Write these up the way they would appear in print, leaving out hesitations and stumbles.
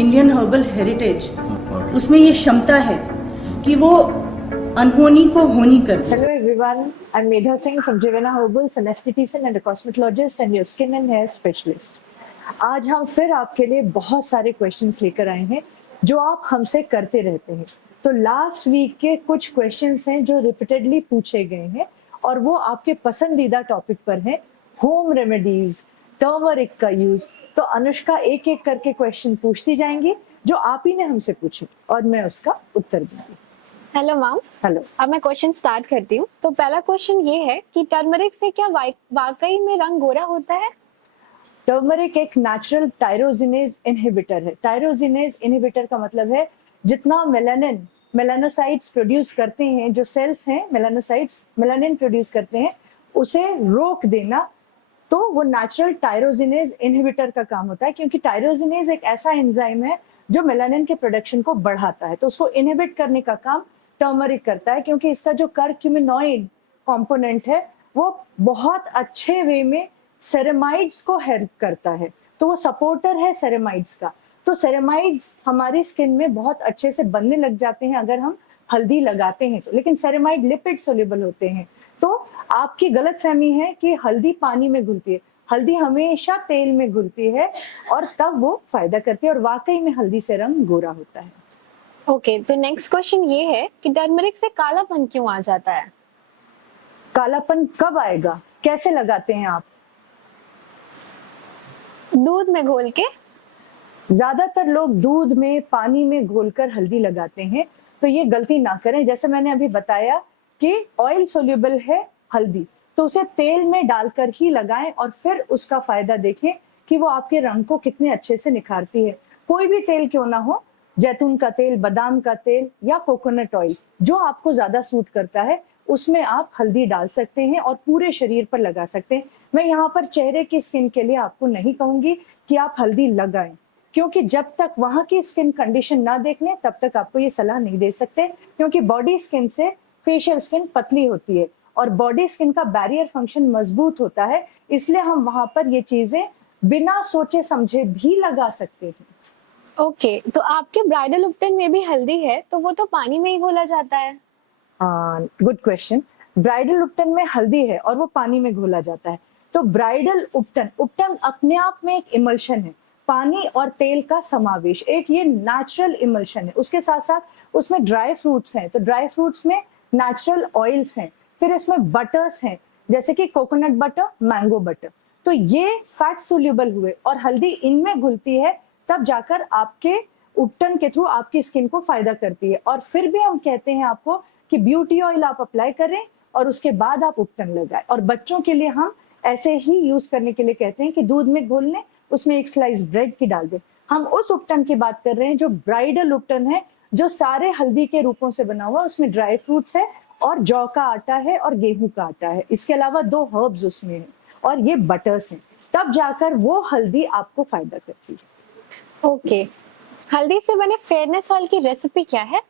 Indian herbal heritage, उसमें ये क्षमता है कि वो अनहोनी को होनी कर दे। Hello everyone, I'm Medha Singh from Jivana Herbals, an esthetician and a cosmetologist and your skin and hair specialist. आज हम फिर आपके लिए बहुत सारे क्वेश्चंस लेकर आए हैं जो आप हमसे करते रहते हैं। तो लास्ट वीक के कुछ क्वेश्चंस हैं जो रिपीटेडली पूछे गए हैं और वो आपके पसंदीदा टॉपिक पर हैं, होम रेमेडीज, टर्मरिक का यूज। तो अनुष्का एक एक करके क्वेश्चन पूछती जाएंगी जो आप ही ने हमसे पूछे और मैं उसका उत्तर दूंगी। Hello ma'am. हेलो। अब मैं क्वेश्चन स्टार्ट करती हूँ। तो पहला क्वेश्चन ये है कि टर्मरिक से क्या वाकई में रंग गोरा होता है? टर्मरिक एक नेचुरल टायरोजिनेज इनहिबिटर है। टायरोजिनेज इनहिबिटर का मतलब है जितना मेलानोसाइट्स प्रोड्यूस करते हैं, जो सेल्स हैं मेलानोसाइट्स मेलानिन प्रोड्यूस करते हैं, उसे रोक देना। तो वो नेचुरल टायरोजिनेज इनहिबिटर का काम होता है, क्योंकि टायरोजिनेज एक ऐसा एंजाइम है जो मेलानिन के प्रोडक्शन को बढ़ाता है। तो उसको इनहिबिट करने का काम टर्मरिक करता है, क्योंकि इसका जो करक्यूमिनॉइड कंपोनेंट है वो बहुत अच्छे वे में सेरेमाइड्स को हेल्प करता है। तो वो सपोर्टर है सेरेमाइड्स का। तो सेरेमाइड्स हमारी स्किन में बहुत अच्छे से बनने लग जाते हैं अगर हम हल्दी लगाते हैं तो। लेकिन सेरेमाइड लिपिड सोल्यूबल होते हैं। तो आपकी गलतफहमी है कि हल्दी पानी में घुलती है। हल्दी हमेशा तेल में घुलती है और तब वो फायदा करती है, और वाकई में हल्दी से रंग गोरा होता है। ओके, तो नेक्स्ट क्वेश्चन ये है कि टर्मरिक से कालापन क्यों आ जाता है? कालापन कब आएगा, कैसे लगाते हैं आप? दूध में घोल के। ज्यादातर लोग दूध में, पानी में घोलकर हल्दी लगाते हैं, तो ये गलती ना करें। जैसे मैंने अभी बताया कि ऑयल सोल्यूबल है हल्दी, तो उसे तेल में डालकर ही लगाएं और फिर उसका फायदा देखें कि वो आपके रंग को कितने अच्छे से निखारती है। कोई भी तेल क्यों ना हो, जैतून का तेल, बादाम का तेल या कोकोनट ऑयल, जो आपको ज्यादा सूट करता है उसमें आप हल्दी डाल सकते हैं और पूरे शरीर पर लगा सकते हैं। मैं यहाँ पर चेहरे की स्किन के लिए आपको नहीं कहूंगी कि आप हल्दी लगाएं, क्योंकि जब तक वहां की स्किन कंडीशन ना देख लें तब तक आपको ये सलाह नहीं दे सकते, क्योंकि बॉडी स्किन से फेशियल स्किन पतली होती है और बॉडी स्किन का बैरियर फंक्शन मजबूत होता है। इसलिए हम वहां पर ये चीजें बिना सोचे समझे भी लगा सकते हैं। ओके, तो आपके ब्राइडल उपटन में भी हल्दी है, तो वो तो पानी में ही घोला जाता है। Good question. ब्राइडल उपटन में हल्दी है और वो पानी में घोला जाता है। तो ब्राइडल उपटन अपने आप में एक इमल्शन है, पानी और तेल का समावेश, एक ये नेचुरल इमल्शन है। उसके साथ साथ उसमें ड्राई फ्रूट्स हैं, तो ड्राई फ्रूट्स में नेचुरल ऑयल्स हैं, फिर इसमें बटर्स हैं जैसे कि कोकोनट बटर, मैंगो बटर। तो ये फैट सोल्यूबल हुए और हल्दी इनमें घुलती है, तब जाकर आपके उपटन के थ्रू आपकी स्किन को फायदा करती है। और फिर भी हम कहते हैं आपको कि ब्यूटी ऑयल आप अप्लाई करें और उसके बाद आप उपटन लगाएं। और बच्चों के लिए हम ऐसे ही यूज करने के लिए कहते हैं कि दूध में घोल लें, उसमें एक स्लाइस ब्रेड की डाल दें। हम उस उपटन की बात कर रहे हैं जो ब्राइडल उपटन है, जो सारे हल्दी के रूपों से बना हुआ, उसमें ड्राई फ्रूट्स है और जौ का आटा है और गेहूं का आटा है। इसके अलावा 2 हर्ब्स उसमें है और ये बटर्स हैं, तब जाकर वो हल्दी आपको फायदा करती है। ओके, हल्दी से बने फेयरनेस ऑयल की रेसिपी क्या है?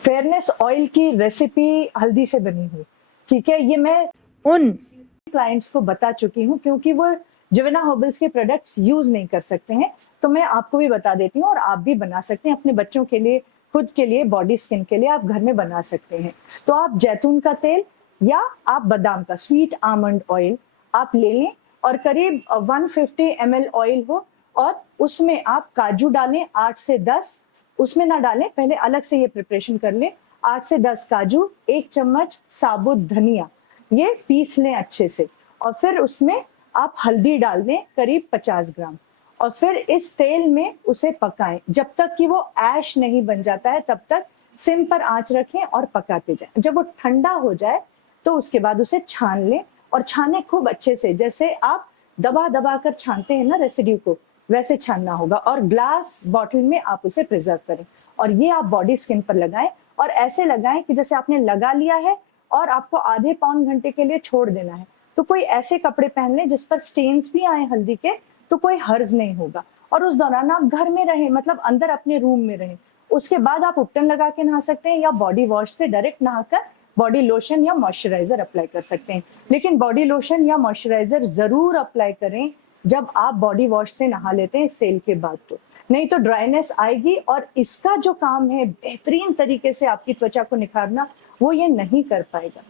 फेयरनेस ऑयल की रेसिपी हल्दी से बनी हुई, ठीक है, ये मैं उन क्लाइंट्स को बता चुकी हूँ क्योंकि वो जिवेना हर्बल्स के प्रोडक्ट्स यूज नहीं कर सकते हैं। तो मैं आपको भी बता देती हूँ और आप भी बना सकते हैं अपने बच्चों के लिए, खुद के लिए, बॉडी स्किन के लिए आप घर में बना सकते हैं। तो आप जैतून का तेल या आप बादाम का स्वीट आमंड ऑयल आप ले लें और करीब 150 ml ऑयल हो और उसमें आप काजू डालें 8 से 10, उसमें ना डालें, पहले अलग से ये प्रिपरेशन कर लें। 8 से 10 काजू, 1 चम्मच साबुत धनिया, ये पीस लें अच्छे से और फिर उसमें आप हल्दी डाल दें करीब 50 ग्राम और फिर इस तेल में उसे पकाएं जब तक कि वो ऐश नहीं बन जाता है, तब तक सिम पर आंच रखें और पकाते जाएं। जब वो ठंडा हो जाए तो उसके बाद उसे छान लें और छाने खूब अच्छे से, जैसे आप दबा दबा कर छानते हैं ना रेसिड्यू को, वैसे छानना होगा और ग्लास बॉटल में आप उसे प्रिजर्व करें और ये आप बॉडी स्किन पर लगाएं और ऐसे लगाएं कि जैसे आपने लगा लिया है और आपको आधे पौन घंटे के लिए छोड़ देना है। तो कोई ऐसे कपड़े पहन लें जिस पर स्टेन्स भी आए हल्दी के, तो कोई हर्ज नहीं होगा और उस दौरान आप घर में रहें, मतलब अंदर अपने रूम में रहें। उसके बाद आप उपटन लगा के नहा सकते हैं या बॉडी वॉश से डायरेक्ट नहाकर बॉडी लोशन या मॉइस्चराइजर अप्लाई कर सकते हैं। लेकिन बॉडी लोशन या मॉइस्चराइजर जरूर अप्लाई करें जब आप बॉडी वॉश से नहा लेते हैं इस तेल के बाद, तो नहीं तो ड्राइनेस आएगी और इसका जो काम है बेहतरीन तरीके से आपकी त्वचा को निखारना, वो ये नहीं कर पाएगा।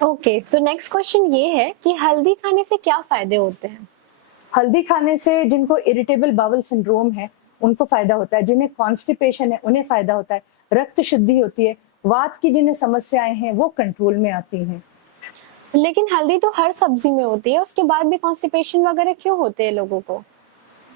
ओके, तो नेक्स्ट क्वेश्चन ये है कि हल्दी खाने से क्या फायदे होते हैं? हल्दी खाने से जिनको इरिटेबल बाउल सिंड्रोम है उनको फायदा होता है, जिन्हें कॉन्स्टिपेशन है उन्हें फायदा होता है, रक्त शुद्धि होती है, वात की जिन्हें समस्याएं हैं वो कंट्रोल में आती हैं। लेकिन हल्दी तो हर सब्जी में होती है, उसके बाद भी कॉन्स्टिपेशन वगैरह क्यों होते हैं लोगों को?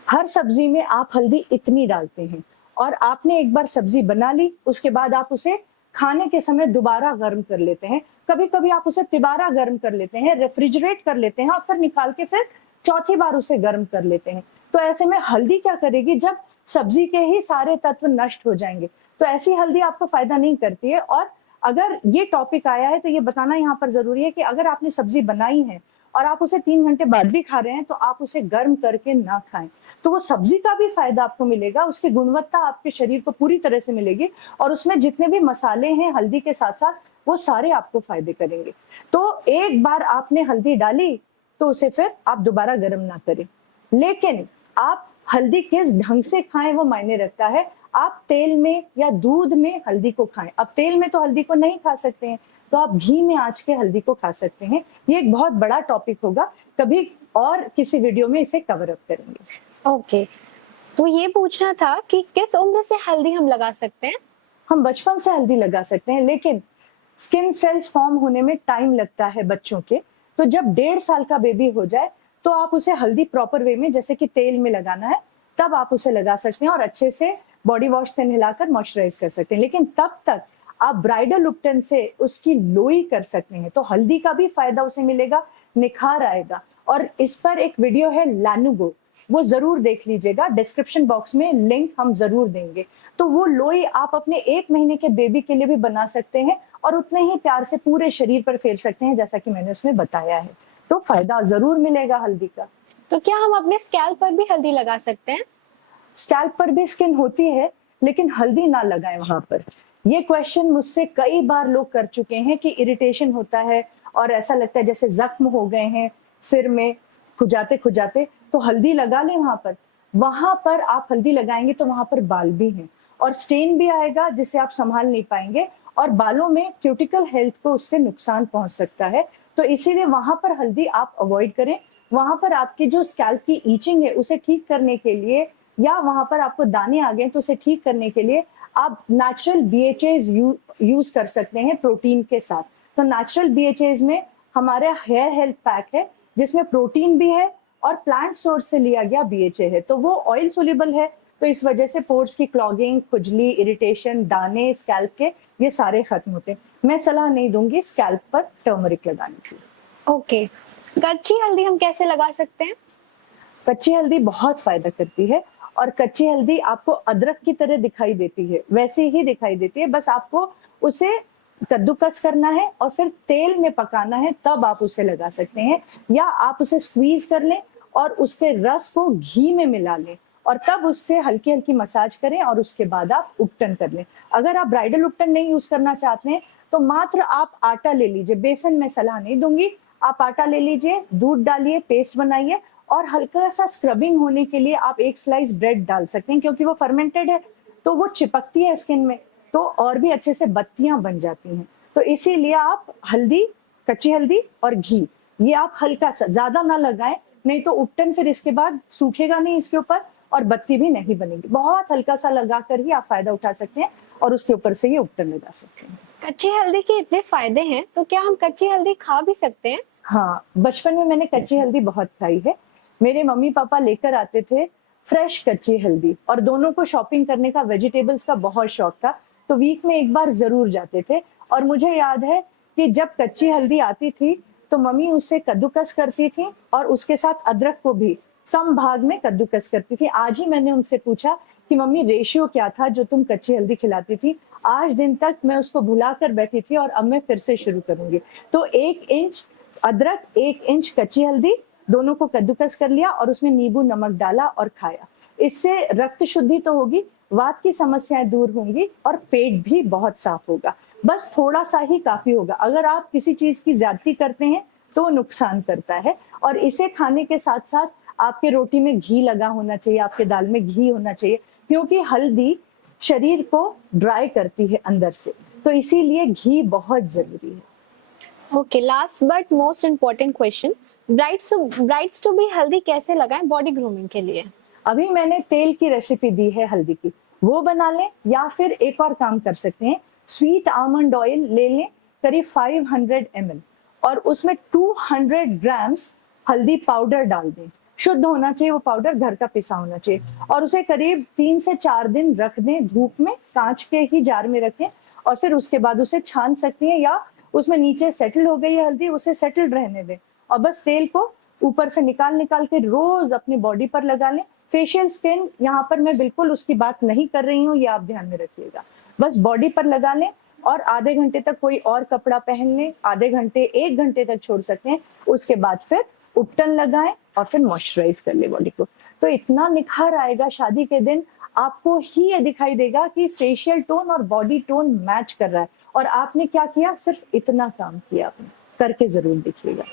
हर सब्जी में आप हल्दी इतनी डालते हैं और आपने एक बार सब्जी बना ली, उसके बाद आप उसे खाने के समय दोबारा गर्म कर लेते हैं, कभी कभी आप उसे तिबारा गर्म कर लेते हैं, रेफ्रिजरेट कर लेते हैं और फिर निकाल के फिर चौथी बार उसे गर्म कर लेते हैं। तो ऐसे में हल्दी क्या करेगी, जब सब्जी के ही सारे तत्व नष्ट हो जाएंगे, तो ऐसी हल्दी आपको फायदा नहीं करती है। और अगर ये टॉपिक आया है तो ये बताना यहाँ पर जरूरी है कि अगर आपने सब्जी बनाई है और आप उसे 3 घंटे बाद भी खा रहे हैं तो आप उसे गर्म करके ना खाएं, तो वो सब्जी का भी फायदा आपको मिलेगा, उसकी गुणवत्ता आपके शरीर को पूरी तरह से मिलेगी और उसमें जितने भी मसाले हैं हल्दी के साथ साथ वो सारे आपको फायदे करेंगे। तो एक बार आपने हल्दी डाली तो उसे फिर आप दोबारा गर्म ना करें, लेकिन आप हल्दी किस ढंग से खाएं वो मायने रखता है। आप तेल में या दूध में हल्दी को खाएं। अब तेल में तो हल्दी को नहीं खा सकते हैं, तो आप घी में आंच के हल्दी को खा सकते हैं। ये एक बहुत बड़ा टॉपिक होगा, कभी और किसी वीडियो में इसे कवर अप करेंगे। ओके, तो ये पूछना था कि किस उम्र से हल्दी हम लगा सकते हैं? हम बचपन से हल्दी लगा सकते हैं, लेकिन स्किन सेल्स फॉर्म होने में टाइम लगता है बच्चों के। तो जब 1.5 साल का बेबी हो जाए तो आप उसे हल्दी प्रॉपर वे में, जैसे कि तेल में लगाना है, तब आप उसे लगा सकते हैं और अच्छे से बॉडी वॉश से नहलाकर मॉइस्चराइज कर सकते हैं। लेकिन तब तक आप ब्राइडल उपटन से उसकी लोई कर सकते हैं, तो हल्दी का भी फायदा उसे मिलेगा, निखार आएगा। और इस पर एक वीडियो है लानुगो, वो जरूर देख लीजिएगा, डिस्क्रिप्शन बॉक्स में लिंक हम जरूर देंगे। तो वो लोई आप अपने 1 महीने के बेबी के लिए भी बना सकते हैं और उतने ही प्यार से पूरे शरीर पर फेर सकते हैं, जैसा कि मैंने उसमें बताया है। तो फायदा जरूर मिलेगा हल्दी का। तो क्या हम अपने स्कैल्प पर भी हल्दी लगा सकते हैं? स्कैल्प पर भी स्किन होती है, लेकिन हल्दी ना लगाएं वहां पर। ये क्वेश्चन मुझसे कई बार लोग कर चुके हैं कि इरिटेशन होता है और ऐसा लगता है जैसे जख्म हो गए हैं सिर में खुजाते खुजाते, तो हल्दी लगा लें वहां पर। वहां पर आप हल्दी लगाएंगे तो वहां पर बाल भी हैं और स्टेन भी आएगा जिसे आप संभाल नहीं पाएंगे और बालों में क्यूटिकल हेल्थ को उससे नुकसान पहुंच सकता है। तो इसीलिए वहां पर हल्दी आप अवॉइड करें। वहां पर आपकी जो स्कैल्प की ईचिंग है उसे ठीक करने के लिए, या वहां पर आपको दाने आ गए तो उसे ठीक करने के लिए आप नेचुरल BHAs यूज कर सकते हैं प्रोटीन के साथ। तो नेचुरल BHAs में हमारा हेयर हेल्थ पैक है जिसमें प्रोटीन भी है और प्लांट सोर्स से लिया गया BHA है, तो वो ऑयल सोल्यूबल है। तो इस वजह से पोर्स की क्लॉगिंग, खुजली, इरिटेशन, दाने स्कैल्प के, ये सारे खत्म होते हैं। मैं सलाह नहीं दूंगी स्कैल्प पर टर्मरिक लगाने की। ओके, कच्ची हल्दी हम कैसे लगा सकते हैं? कच्ची हल्दी बहुत फायदा करती है और कच्ची हल्दी आपको अदरक की तरह दिखाई देती है, वैसे ही दिखाई देती है, बस आपको उसे कद्दूकस करना है और फिर तेल में पकाना है, तब आप उसे लगा सकते हैं। या आप उसे स्क्वीज कर लें और उसके रस को घी में मिला लें और तब उससे हल्की हल्की मसाज करें और उसके बाद आप उपटन कर लें। अगर आप ब्राइडल उपटन नहीं यूज करना चाहते हैं तो मात्र आप आटा ले लीजिए, बेसन में सलाह नहीं दूंगी, आप आटा ले लीजिए, दूध डालिए, पेस्ट बनाइए और हल्का सा स्क्रबिंग होने के लिए आप 1 स्लाइस ब्रेड डाल सकते हैं, क्योंकि वो फर्मेंटेड है तो वो चिपकती है स्किन में, तो और भी अच्छे से बत्तियां बन जाती हैं। तो इसीलिए आप हल्दी, कच्ची हल्दी और घी, ये आप हल्का सा, ज्यादा ना लगाएं, नहीं तो उपटन फिर इसके बाद सूखेगा नहीं इसके ऊपर और बत्ती भी नहीं बनेगी। बहुत हल्का सा लगाकर ही आप फायदा उठा सकते हैं और उसके ऊपर से ये उपटन लगा सकते हैं। कच्ची हल्दी के इतने फायदे हैं, तो क्या हम कच्ची हल्दी खा भी सकते हैं? हाँ, बचपन में मैंने कच्ची हल्दी बहुत खाई है। मेरे मम्मी पापा लेकर आते थे फ्रेश कच्ची हल्दी और दोनों को शॉपिंग करने का, वेजिटेबल्स का बहुत शौक था, तो वीक में एक बार जरूर जाते थे। और मुझे याद है कि जब कच्ची हल्दी आती थी तो मम्मी उसे कद्दूकस करती थी और उसके साथ अदरक को भी सम भाग में कद्दूकस करती थी। आज ही मैंने उनसे पूछा कि मम्मी रेशियो क्या था जो तुम कच्ची हल्दी खिलाती थी? आज दिन तक मैं उसको भुला कर बैठी थी और अब मैं फिर से शुरू करूंगी। तो 1 इंच अदरक, 1 इंच कच्ची हल्दी, दोनों को कद्दूकस कर लिया और उसमें नींबू नमक डाला और खाया। इससे रक्त शुद्धि तो होगी, वात की समस्याएं दूर होंगी और पेट भी बहुत साफ होगा। बस थोड़ा सा ही काफी होगा। अगर आप किसी चीज की ज्यादती करते हैं तो वो नुकसान करता है। और इसे खाने के साथ साथ आपके रोटी में घी लगा होना चाहिए, आपके दाल में घी होना चाहिए, क्योंकि हल्दी शरीर को ड्राई करती है अंदर से, तो इसीलिए घी बहुत जरूरी है। Okay, last but most important question, brides to be healthy कैसे लगाएं बॉडी ग्रूमिंग के लिए? अभी मैंने तेल की रेसिपी दी है हल्दी की, वो बना लें, या फिर एक और काम कर सकते हैं, स्वीट आमंड ऑयल ले लें करीब 500 ml, और उसमें 200 ग्राम्स हल्दी पाउडर डाल दें। शुद्ध होना चाहिए वो पाउडर, घर का पिसा होना चाहिए, और उसे करीब 3 से 4 दिन रख दें धूप में, कांच के ही जार में रखें, और फिर उसके बाद उसे छान सकती हैं, या उसमें नीचे सेटल हो गई है हल्दी, उसे सेटल्ड रहने दें, और बस तेल को ऊपर से निकाल के रोज अपनी बॉडी पर लगा लें। फेशियल स्किन यहाँ पर मैं बिल्कुल उसकी बात नहीं कर रही हूँ, ये आप ध्यान में रखिएगा। बस बॉडी पर लगा लें और आधे घंटे तक कोई और कपड़ा पहन लें, आधे घंटे 1 घंटे तक छोड़ सकते हैं, उसके बाद फिर उपटन लगाएं और फिर मॉइस्चराइज कर ले बॉडी को। तो इतना निखार आएगा शादी के दिन, आपको ही ये दिखाई देगा कि फेशियल टोन और बॉडी टोन मैच कर रहा है, और आपने क्या किया, सिर्फ इतना काम किया, आपने करके जरूर देखिएगा।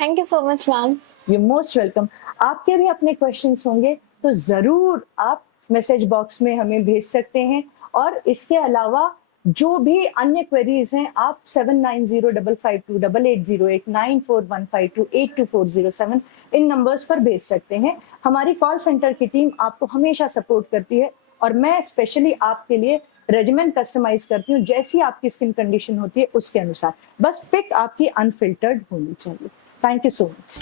Thank you so much ma'am. You most welcome. आपके भी अपने क्वेश्चंस होंगे तो जरूर आप मैसेज बॉक्स में हमें भेज सकते हैं, और इसके अलावा जो भी अन्य क्वेरीज हैं आप 7905528808 9415282407 इन नंबर्स पर भेज सकते हैं। हमारी कॉल सेंटर की टीम आपको हमेशा सपोर्ट करती है, और मैं स्पेशली आपके लिए रेजिमेंट कस्टमाइज करती हूँ, जैसी आपकी स्किन कंडीशन होती है उसके अनुसार। बस पिक आपकी अनफिल्टर्ड होनी चाहिए। Thank you so much.